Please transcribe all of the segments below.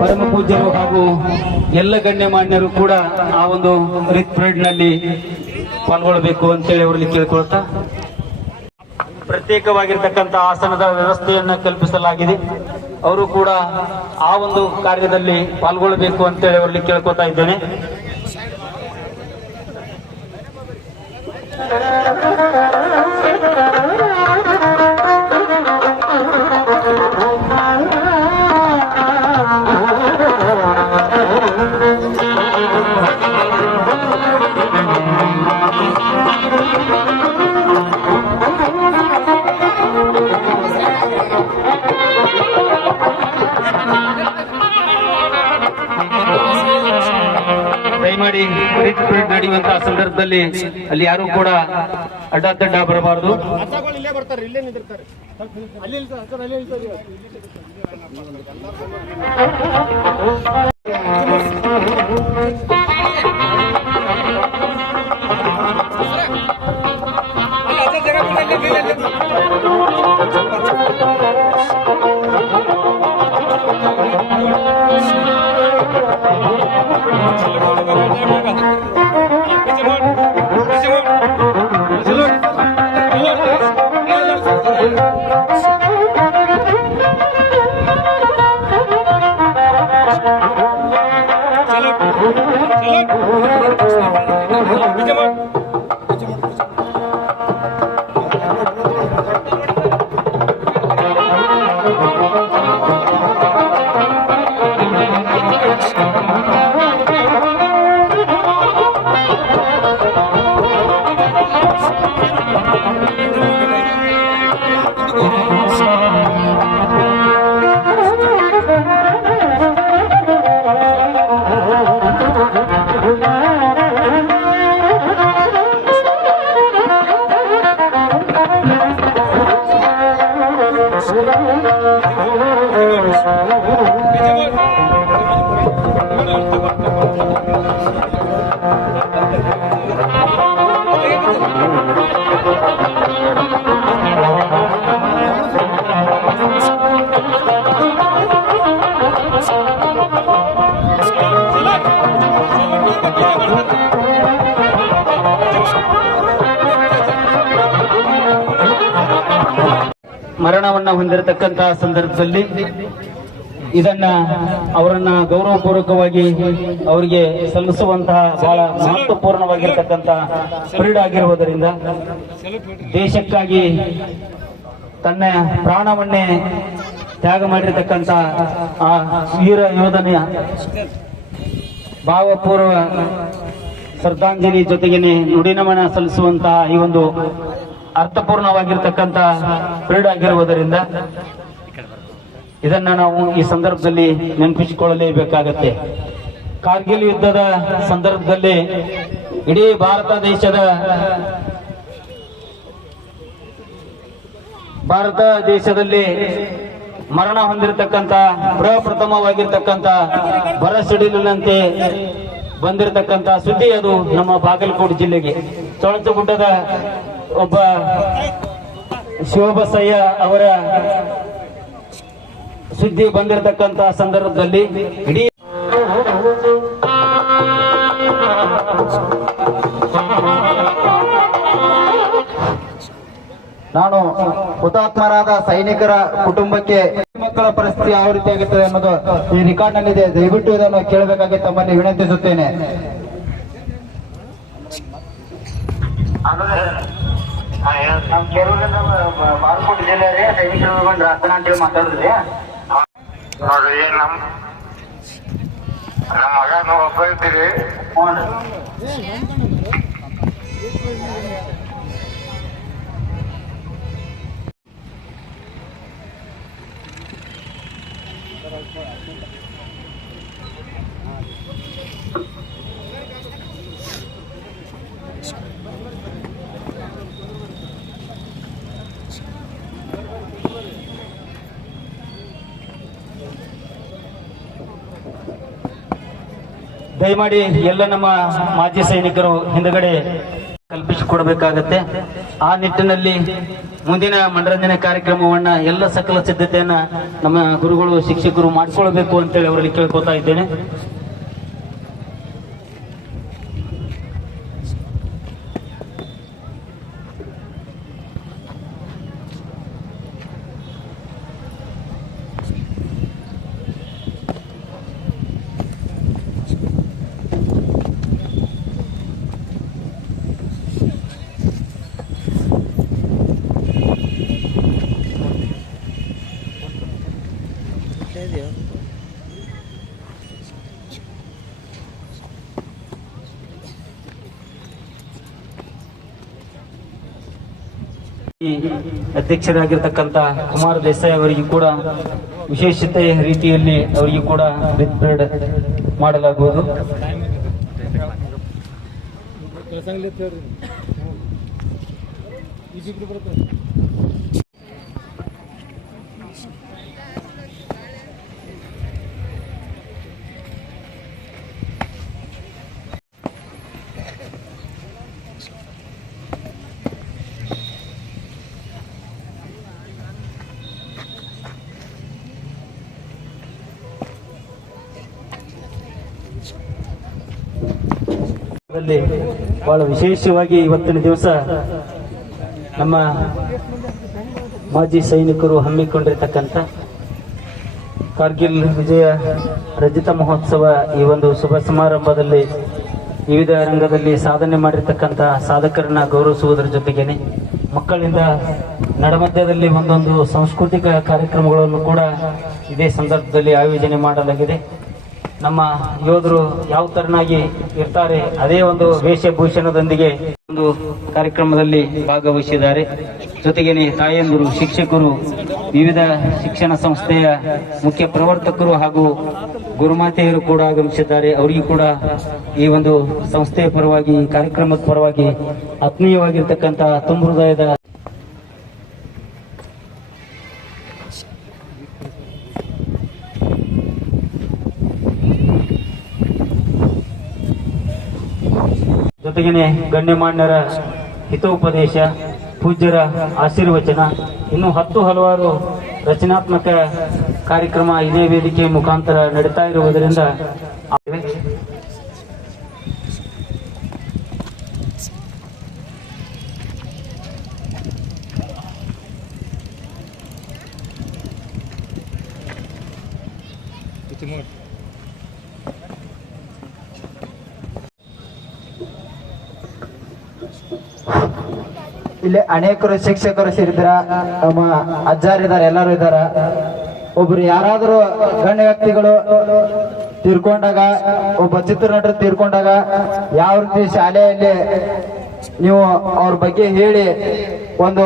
ಪರಮ ಪೂಜ್ಯರು ಹಾಗೂ ಎಲ್ಲ ಗಣ್ಯಮಾನ್ಯರು ಕೂಡ ಆ ಒಂದು ರಿತ್ ಪರೇಡ್ ನಲ್ಲಿ ಪಾಲ್ಗೊಳ್ಳಬೇಕು ಅಂತೇಳಿ ಅವರಲ್ಲಿ ಕೇಳಿಕೊಳ್ತಾ ಪ್ರತ್ಯೇಕವಾಗಿರ್ತಕ್ಕಂಥ ಆಸನದ ವ್ಯವಸ್ಥೆಯನ್ನ ಕಲ್ಪಿಸಲಾಗಿದೆ. ಅವರು ಕೂಡ ಆ ಒಂದು ಕಾರ್ಯದಲ್ಲಿ ಪಾಲ್ಗೊಳ್ಳಬೇಕು ಅಂತೇಳಿ ಅವರಲ್ಲಿ ಕೇಳ್ಕೊತಾ ಇದ್ದೇನೆ. ದಯಮಾಡಿ ರಿಟ್ ಪರೇಡ್ ನಡೆಯುವಂತಹ ಸಂದರ್ಭದಲ್ಲಿ ಅಲ್ಲಿ ಯಾರು ಕೂಡ ಅಡ್ಡಾತಡ್ಡ ಬರಬಾರದು. ಮರಣವನ್ನ ಹೊಂದಿರತಕ್ಕಂತಹ ಸಂದರ್ಭದಲ್ಲಿ ಇದನ್ನ ಅವರನ್ನ ಗೌರವಪೂರ್ವಕವಾಗಿ ಅವರಿಗೆ ಸಲ್ಲಿಸುವಂತಹ ಬಹಳ ಮಹತ್ವಪೂರ್ಣವಾಗಿರತಕ್ಕಂತಹ ಪರೇಡ್ ಆಗಿರುವುದರಿಂದ ದೇಶಕ್ಕಾಗಿ ತನ್ನ ಪ್ರಾಣವನ್ನೇ ತ್ಯಾಗ ಮಾಡಿರತಕ್ಕಂತ ಆ ವೀರ ಯೋಧನೆಯ ಭಾವಪೂರ್ವ ಶ್ರದ್ಧಾಂಜಲಿ ಜೊತೆಗೆ ನುಡಿನಮನ ಸಲ್ಲಿಸುವಂತಹ ಈ ಒಂದು ಅರ್ಥಪೂರ್ಣವಾಗಿರ್ತಕ್ಕಂಥ ಪರೇಡ್ ಆಗಿರುವುದರಿಂದ ಇದನ್ನ ನಾವು ಈ ಸಂದರ್ಭದಲ್ಲಿ ನೆನಪಿಸಿಕೊಳ್ಳಲೇಬೇಕಾಗತ್ತೆ. ಕಾರ್ಗಿಲ್ ಯುದ್ಧದ ಸಂದರ್ಭದಲ್ಲಿ ಇಡೀ ಭಾರತ ದೇಶದಲ್ಲಿ ಮರಣ ಹೊಂದಿರತಕ್ಕಂಥ ಪ್ರಪ್ರಥಮವಾಗಿರ್ತಕ್ಕಂಥ ಬರ ಸಿಡಿಲಿನಂತೆ ಬಂದಿರತಕ್ಕಂಥ ಸುದ್ದಿ ಅದು ನಮ್ಮ ಬಾಗಲಕೋಟೆ ಜಿಲ್ಲೆಗೆ. ತೊಳಚಗುಡ್ಡದ ಒಬ್ಬ ಶಿವಬಸಯ್ಯ ಅವರ ಸುದ್ದಿ ಬಂದಿರತಕ್ಕಂತ ಸಂದರ್ಭದಲ್ಲಿ ಇಡೀ ನಾನು ಹುತಾತ್ಮರಾದ ಸೈನಿಕರ ಕುಟುಂಬಕ್ಕೆ ಮಕ್ಕಳ ಪರಿಸ್ಥಿತಿ ಯಾವ ರೀತಿ ಆಗುತ್ತದೆ ಅನ್ನೋದು ಈ ರೆಕಾರ್ಡ್ ನಲ್ಲಿದೆ. ದಯವಿಟ್ಟು ಇದನ್ನು ಕೇಳಬೇಕಾಗಿ ತಮ್ಮಲ್ಲಿ ವಿನಂತಿಸುತ್ತೇನೆ. ನಮ್ಮ ಕೇರಳದಿಂದ ಬಾಗಲಕೋಟೆ ಜಿಲ್ಲೆ ರೀ ಸೈನಿಕರು ರತನ ಅಂತೇಳಿ ಮಾತಾಡಿದ್ರಿ ನೋಡ್ರಿ. ನಮ್ಮ ಮಗ ಒಬ್ಬ ಇದ್ದೀರಿ. ದಯಮಾಡಿ ಎಲ್ಲ ನಮ್ಮ ಮಾಜಿ ಸೈನಿಕರು ಹಿಂದಗಡೆ ಕಲ್ಪಿಸಿಕೊಡಬೇಕಾಗತ್ತೆ. ಆ ನಿಟ್ಟಿನಲ್ಲಿ ಮುಂದಿನ ಮನರಂಜನೆ ಕಾರ್ಯಕ್ರಮವನ್ನ ಎಲ್ಲ ಸಕಲ ಸಿದ್ಧತೆಯನ್ನ ನಮ್ಮ ಗುರುಗಳು ಶಿಕ್ಷಕರು ಮಾಡಿಕೊಳ್ಬೇಕು ಅಂತೇಳಿ ಅವರಲ್ಲಿ ಕೇಳ್ಕೊತಾ ಇದ್ದೇನೆ. ಅಧ್ಯಕ್ಷರಾಗಿರ್ತಕ್ಕಂಥ ಕುಮಾರ್ ದೇಸಾಯಿ ಅವರಿಗೆ ಕೂಡ ವಿಶೇಷತೆ ರೀತಿಯಲ್ಲಿ ಅವರಿಗೆ ಕೂಡ ರಿತ್ ಪರೇಡ್ ಮಾಡಲಾಗುವುದು. ಬಹಳ ವಿಶೇಷವಾಗಿ ಇವತ್ತಿನ ದಿವಸ ನಮ್ಮ ಮಾಜಿ ಸೈನಿಕರು ಹಮ್ಮಿಕೊಂಡಿರ್ತಕ್ಕಂಥ ಕಾರ್ಗಿಲ್ ವಿಜಯ ರಜತ ಮಹೋತ್ಸವ ಈ ಒಂದು ಶುಭ ಸಮಾರಂಭದಲ್ಲಿ ವಿವಿಧ ರಂಗದಲ್ಲಿ ಸಾಧನೆ ಮಾಡಿರ್ತಕ್ಕಂಥ ಸಾಧಕರನ್ನ ಗೌರವಿಸುವುದರ ಜೊತೆಗೇನೆ ಮಕ್ಕಳಿಂದ ನಡಮಧ್ಯದಲ್ಲಿ ಒಂದೊಂದು ಸಾಂಸ್ಕೃತಿಕ ಕಾರ್ಯಕ್ರಮಗಳನ್ನು ಕೂಡ ಇದೇ ಸಂದರ್ಭದಲ್ಲಿ ಆಯೋಜನೆ ಮಾಡಲಾಗಿದೆ. ನಮ್ಮ ಯೋಧರು ಯಾವ ತರನಾಗಿ ಇರ್ತಾರೆ ಅದೇ ಒಂದು ವೇಷಭೂಷಣದೊಂದಿಗೆ ಒಂದು ಕಾರ್ಯಕ್ರಮದಲ್ಲಿ ಭಾಗವಹಿಸಿದ್ದಾರೆ. ಜೊತೆಗೇನೆ ತಾಯಂದಿರು, ಶಿಕ್ಷಕರು, ವಿವಿಧ ಶಿಕ್ಷಣ ಸಂಸ್ಥೆಯ ಮುಖ್ಯ ಪ್ರವರ್ತಕರು ಹಾಗೂ ಗುರುಮಾತೆಯರು ಕೂಡ ಆಗಮಿಸಿದ್ದಾರೆ. ಅವರಿಗೂ ಕೂಡ ಈ ಒಂದು ಸಂಸ್ಥೆಯ ಪರವಾಗಿ, ಕಾರ್ಯಕ್ರಮದ ಪರವಾಗಿ ಆತ್ಮೀಯವಾಗಿರ್ತಕ್ಕಂಥ ತುಂಬ ಹೃದಯದ ಜೊತೆಗೇನೆ ಗಣ್ಯಮಾನ್ಯರ ಹಿತೋಪದೇಶ, ಪೂಜ್ಯರ ಆಶೀರ್ವಚನ, ಇನ್ನು ಹಲವಾರು ರಚನಾತ್ಮಕ ಕಾರ್ಯಕ್ರಮ ಇದೇ ವೇದಿಕೆ ಮುಖಾಂತರ ನಡೀತಾ ಇರುವುದರಿಂದ ಇಲ್ಲಿ ಅನೇಕರು ಶಿಕ್ಷಕರು ಸೇರಿದ್ರ, ನಮ್ಮ ಅಜ್ಜಾರಿದ್ದಾರೆ, ಎಲ್ಲರೂ ಇದ್ದಾರ. ಒಬ್ರು ಯಾರಾದರೂ ಗಣ್ಯ ವ್ಯಕ್ತಿಗಳು ತೀರ್ಕೊಂಡಾಗ, ಒಬ್ಬ ಚಿತ್ರನಟರು ತೀರ್ಕೊಂಡಾಗ ಯಾವ ರೀತಿ ಶಾಲೆಯಲ್ಲಿ ನೀವು ಅವ್ರ ಬಗ್ಗೆ ಹೇಳಿ ಒಂದು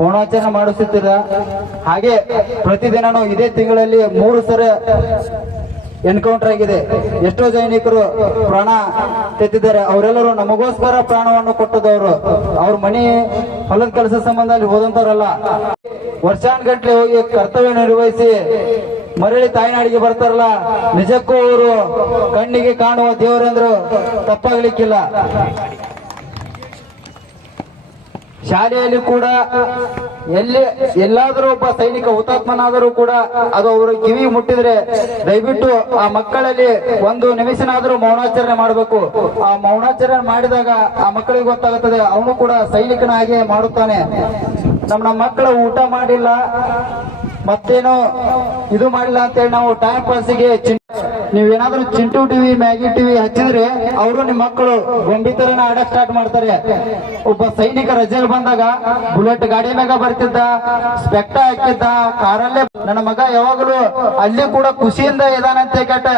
ಮೌನಾಚರಣೆ ಮಾಡಿಸುತ್ತೀರ. ಹಾಗೆ ಪ್ರತಿದಿನನೂ ಇದೇ ತಿಂಗಳಲ್ಲಿ 3 ಸಲ ಎನ್ಕೌಂಟರ್ ಆಗಿದೆ. ಎಷ್ಟೋ ಸೈನಿಕರು ಪ್ರಾಣ ತೆತ್ತಿದ್ದಾರೆ. ಅವರೆಲ್ಲರೂ ನಮಗೋಸ್ಕರ ಪ್ರಾಣವನ್ನು ಕೊಟ್ಟದವರು. ಅವ್ರ ಮನೆ ಹೊಲದ ಕೆಲಸ ಸಂಬಂಧ ಅಲ್ಲಿ ಹೋದಂತವ್ರಲ್ಲ. ವರ್ಷಾನ್ಗಟ್ಲೆ ಹೋಗಿ ಕರ್ತವ್ಯ ನಿರ್ವಹಿಸಿ ಮರಳಿ ತಾಯ್ನಾಡಿಗೆ ಬರ್ತಾರಲ್ಲ, ನಿಜಕ್ಕೂ ಅವರು ಕಣ್ಣಿಗೆ ಕಾಣುವ ದೇವರೆಂದ್ರು ತಪ್ಪಾಗ್ಲಿಕ್ಕಿಲ್ಲ. ಶಾಲೆಯಲ್ಲಿ ಕೂಡ ಎಲ್ಲಾದರೂ ಒಬ್ಬ ಸೈನಿಕ ಹುತಾತ್ಮನಾದರೂ ಕೂಡ ಅದು ಅವರು ಕಿವಿ ಮುಟ್ಟಿದ್ರೆ ದಯವಿಟ್ಟು ಆ ಮಕ್ಕಳಲ್ಲಿ 1 ನಿಮಿಷನಾದರೂ ಮೌನಾಚರಣೆ ಮಾಡಬೇಕು. ಆ ಮೌನಾಚರಣೆ ಮಾಡಿದಾಗ ಆ ಮಕ್ಕಳಿಗೆ ಗೊತ್ತಾಗುತ್ತದೆ ಅವನು ಕೂಡ ಸೈನಿಕನ ಹಾಗೆ ಮಾಡುತ್ತಾನೆ. ನಮ್ಮ ಮಕ್ಕಳು ಊಟ ಮಾಡಿಲ್ಲ, ಮತ್ತೇನೋ ಇದು ಮಾಡಿಲ್ಲ ಅಂತೇಳಿ ನಾವು ಟೈಮ್ ಪಾಸಿಗೆ ನೀವೇನಾದ್ರೂ ಚಿಂಟು ಟಿವಿ, ಮ್ಯಾಗಿ ಟಿವಿ ಹಚ್ಚಿದ್ರೆ ಅವರು ನಿಮ್ಮ ಮಕ್ಕಳು ಗೊಂಬಿ ತರನ ಆಡ ಸ್ಟಾರ್ಟ್ ಮಾಡ್ತಾರೆ. ಒಬ್ಬ ಸೈನಿಕ ರಜೆಗೆ ಬಂದಾಗ ಬುಲೆಟ್ ಗಾಡಿ ಮ್ಯಾಗ ಬರ್ತಿದ್ದ, ಸ್ಪೆಕ್ಟ ಹಾಕಿದ್ದ, ಕಾರಲ್ಲೇ. ನನ್ನ ಮಗ ಯಾವಾಗಲೂ ಅಲ್ಲಿ ಕೂಡ ಖುಷಿಯಿಂದ ಇದಾನಂತೆ ಕೆಟ್ಟ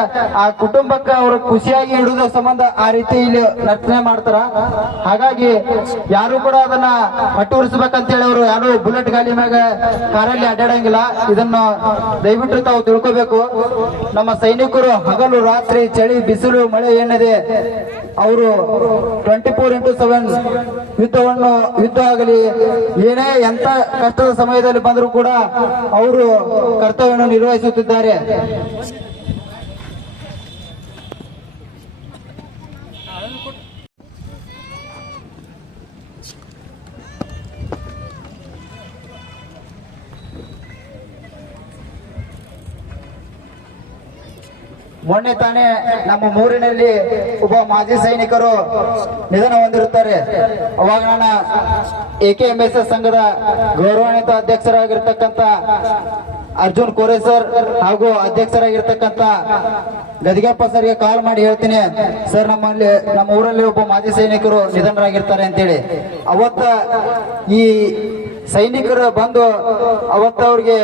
ಆ ಕುಟುಂಬಕ್ಕೆ ಅವರು ಖುಷಿಯಾಗಿ ಇಡುವ ಸಂಬಂಧ ಆ ರೀತಿ ಇಲ್ಲಿ ನರ್ತನೆ ಮಾಡ್ತಾರ. ಹಾಗಾಗಿ ಯಾರು ಕೂಡ ಅದನ್ನ ಹಟ್ಟುವರಿಸಬೇಕಂತೇಳಿ ಅವರು ಯಾರು ಬುಲೆಟ್ ಗಾಡಿ ಮ್ಯಾಗ ಕಾರಲ್ಲಿ ಅಡ್ಡಾಡಂಗಿಲ್ಲ. ಇದನ್ನ ದಯವಿಟ್ಟು ತಾವು ತಿಳ್ಕೋಬೇಕು. ನಮ್ಮ ಸೈನಿಕರು ಹಗಲು ರಾತ್ರಿ, ಚಳಿ ಬಿಸಿಲು ಮಳೆ ಏನಿದೆ ಅವರು 24x7 ಯುದ್ಧ ಆಗಲಿ ಏನೇ ಎಂತ ಕಷ್ಟದ ಸಮಯದಲ್ಲಿ ಬಂದರೂ ಕೂಡ ಅವರು ಕರ್ತವ್ಯವನ್ನು ನಿರ್ವಹಿಸುತ್ತಿದ್ದಾರೆ. ಮೊನ್ನೆ ತಾನೇ ನಮ್ಮ ಊರಿನಲ್ಲಿ ಒಬ್ಬ ಮಾಜಿ ಸೈನಿಕರು ನಿಧನ ಹೊಂದಿರುತ್ತಾರೆ. ಅವಾಗ ನಾನು AKMSS ಸಂಘದ ಗೌರವಾನ್ವಿತ ಅಧ್ಯಕ್ಷರಾಗಿರ್ತಕ್ಕಂಥ ಅರ್ಜುನ್ ಕೋರೆ ಸರ್ ಹಾಗೂ ಅಧ್ಯಕ್ಷರಾಗಿರ್ತಕ್ಕಂಥ ಗದಿಗೆಪ್ಪ ಸರ್ಗೆ ಕಾಲ್ ಮಾಡಿ ಹೇಳ್ತೀನಿ, ಸರ್ ನಮ್ಮ ಊರಲ್ಲಿ ಒಬ್ಬ ಮಾಜಿ ಸೈನಿಕರು ನಿಧನರಾಗಿರ್ತಾರೆ ಅಂತೇಳಿ. ಅವತ್ತ ಈ ಸೈನಿಕರು ಬಂದು ಅವತ್ತವ್ರಿಗೆ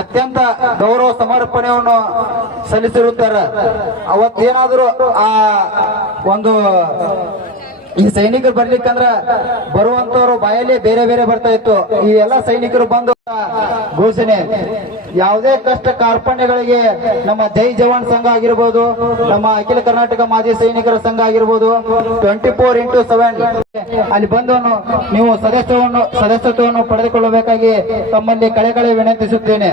ಅತ್ಯಂತ ಗೌರವ ಸಮರ್ಪಣೆಯನ್ನು ಸಲ್ಲಿಸಿರುತ್ತಾರೆ. ಅವತ್ತೇನಾದರೂ ಆ ಒಂದು ಈ ಸೈನಿಕರು ಬರ್ಲಿಕ್ಕಂದ್ರ ಬರುವಂತವ್ರು ಬಾಯಲ್ಲಿ ಬೇರೆ ಬೇರೆ ಬರ್ತಾ ಇತ್ತು. ಈ ಎಲ್ಲ ಸೈನಿಕರು ಬಂದು ಘೋಷಣೆ, ಯಾವುದೇ ಕಷ್ಟ ಕಾರ್ಪಣ್ಯಗಳಿಗೆ ನಮ್ಮ ಜೈ ಜವಾನ್ ಸಂಘ ಆಗಿರ್ಬೋದು, ನಮ್ಮ ಅಖಿಲ ಕರ್ನಾಟಕ ಮಾಜಿ ಸೈನಿಕರ ಸಂಘ ಆಗಿರ್ಬೋದು, 24x7 ಅಲ್ಲಿ ಬಂದು ನೀವು ಸದಸ್ಯತ್ವವನ್ನು ಪಡೆದುಕೊಳ್ಳಬೇಕಾಗಿ ತಮ್ಮಲ್ಲಿ ಕಳೆ ವಿನಂತಿಸುತ್ತೇನೆ.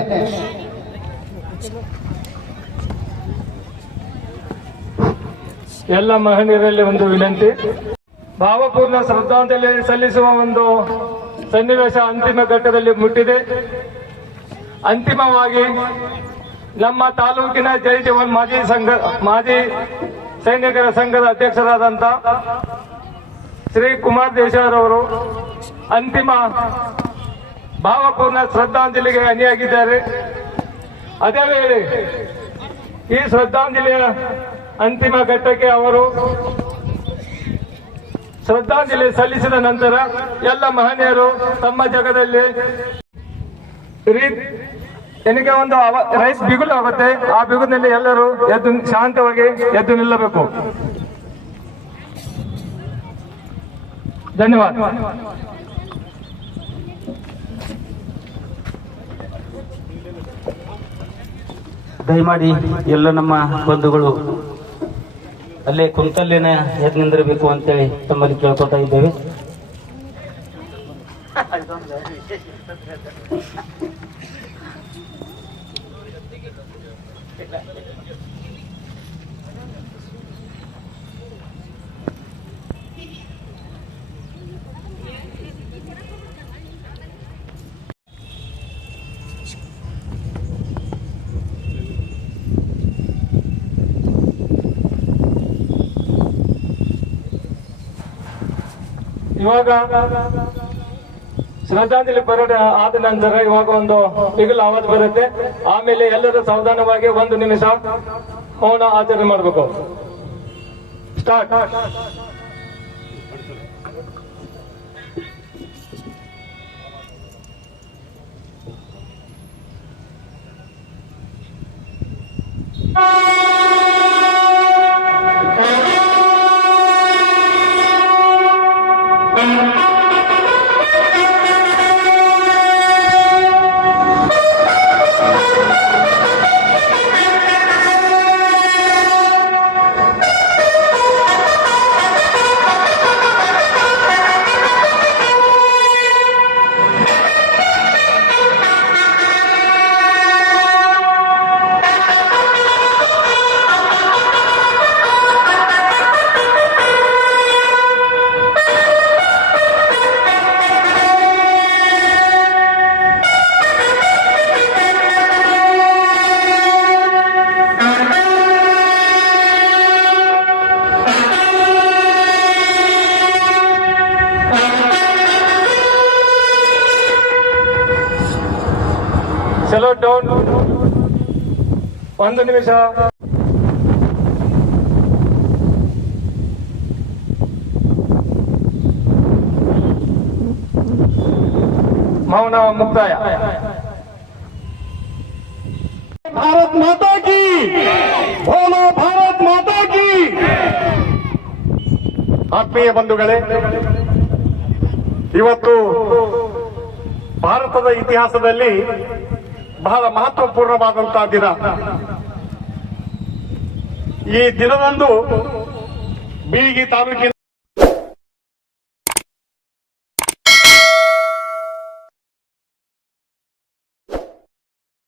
ಎಲ್ಲ ಮಹನೀಯರಲ್ಲಿ ಒಂದು ವಿನಂತಿ, ಭಾವಪೂರ್ಣ ಶ್ರದ್ಧಾಂಜಲಿ ಸಲ್ಲಿಸುವ ಒಂದು ಸನ್ನಿವೇಶ ಅಂತಿಮ ಘಟ್ಟದಲ್ಲಿ ಮುಟ್ಟಿದೆ. ಅಂತಿಮವಾಗಿ ನಮ್ಮ ತಾಲೂಕಿನ ಜೈ ಜವಾನ್ ಮಾಜಿ ಸೈನಿಕರ ಸಂಘದ ಅಧ್ಯಕ್ಷರಾದಂಥ ಶ್ರೀ ಕುಮಾರ್ ದೇಶಾರ್ ಅವರು ಅಂತಿಮ ಭಾವಪೂರ್ಣ ಶ್ರದ್ಧಾಂಜಲಿಗೆ ಅಣಿಯಾಗಿದ್ದಾರೆ. ಅದೇ ವೇಳೆ ಈ ಶ್ರದ್ಧಾಂಜಲಿಯ ಅಂತಿಮ ಘಟ್ಟಕ್ಕೆ ಅವರು ಶ್ರದ್ಧಾಂಜಲಿ ಸಲ್ಲಿಸಿದ ನಂತರ ಎಲ್ಲ ಮಹನೀಯರು ತಮ್ಮ ಜಾಗದಲ್ಲಿ ನನಗೆ ಒಂದು ರೈಸ್ ಬಿಗುಲು ಆಗುತ್ತೆ, ಆ ಬಿಗುಲಿನಲ್ಲಿ ಎಲ್ಲರೂ ಎದ್ದು ಶಾಂತವಾಗಿ ಎದ್ದು ನಿಲ್ಲಬೇಕು. ಧನ್ಯವಾದ. ದಯಮಾಡಿ ಎಲ್ಲ ನಮ್ಮ ಬಂಧುಗಳು ಅಲ್ಲೇ ಕುಂತಲ್ಲೇನ ಎದ್ದು ನಿಂದಿರಬೇಕು ಅಂತೇಳಿ ತಮ್ಮಲ್ಲಿ ಕೇಳ್ಕೊತಾ ಇದ್ದೇವೆ. ಇವಾಗ ಶ್ರದ್ಧಾಂಜಲಿ ಪರೇಡ್ ಆದ ನಂತರ ಇವಾಗ ಒಂದು ಬಿಗುಲು ಆವಾಜ್ ಬರುತ್ತೆ. ಆಮೇಲೆ ಎಲ್ಲರೂ ಸಾವಧಾನವಾಗಿ 1 ನಿಮಿಷ ಮೌನ ಆಚರಣೆ ಮಾಡಬೇಕು. ಸ್ಟಾರ್ಟ್. ಚಲೋ ಡೌನ್ 1 ನಿಮಿಷ. ಮೌನ ಮುಕ್ತಾಯ. ಭಾರತ್ ಮಾತಾ ಕಿ, ಬೋಲೋ ಭಾರತ್ ಮಾತಾ ಕಿ. ಆತ್ಮೀಯ ಬಂಧುಗಳೇ, ಇವತ್ತು ಭಾರತದ ಇತಿಹಾಸದಲ್ಲಿ ಬಹಳ ಮಹತ್ವಪೂರ್ಣವಾದಂತಹ ದಿನ. ಈ ದಿನದಂದು ಬೀಳಿಗಿ ತಾಲೂಕಿನ